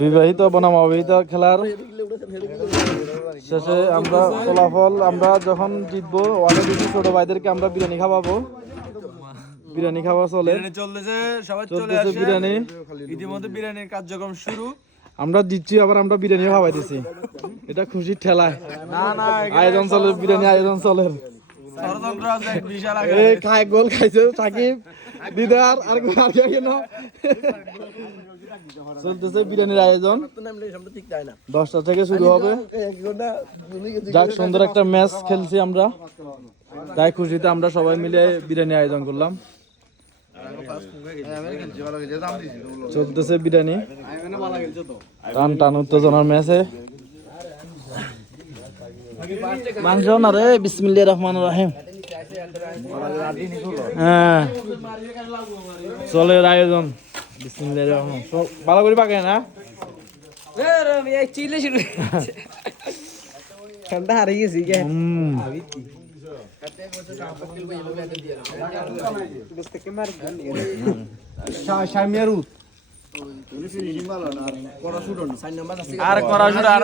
বিবাহিত বনাম অবিবাহিত খেলার শেষে আমরা ফলাফল আমরা যখন জিতবো অনেক বেশি ছোট ভাইদেরকে আমরা বিরিয়ানি খাওয়াবো। বিরিয়ানি খাওয়া চলতেছে, সবাই চলে আসে। বিরিয়ানি ইতিমধ্যে বিরিয়ানির কার্যক্রম শুরু। আমরা দিচ্ছি, আবার আমরা বিরিয়ানি খাওয়াই দিছি। এটা খুশির ঠেলায় আয়োজন চলে, বিরিয়ানি আয়োজন চলে। গোল খাইছে সাকিব দিদার আর চলতেছে বিরিয়ানির আয়োজন। 10টা থেকে শুরু হবে। যাক, সুন্দর একটা ম্যাচ খেলছি আমরা, তাই খুশিতে আমরা সবাই মিলে বিরিয়ানি আয়োজন করলাম। চলতেছে বিরিয়ানি, টান টান উত্তেজনার ম্যাচে। মাংস না রে, বিসমিল্লাহির রহমানির রহিম। হ্যাঁ, চলে আয়োজন। বিসমিল্লাহির রহমান, ভালো করে পাকে না ঠান্ডা হারিয়ে গেছি। আর করা শুরু আর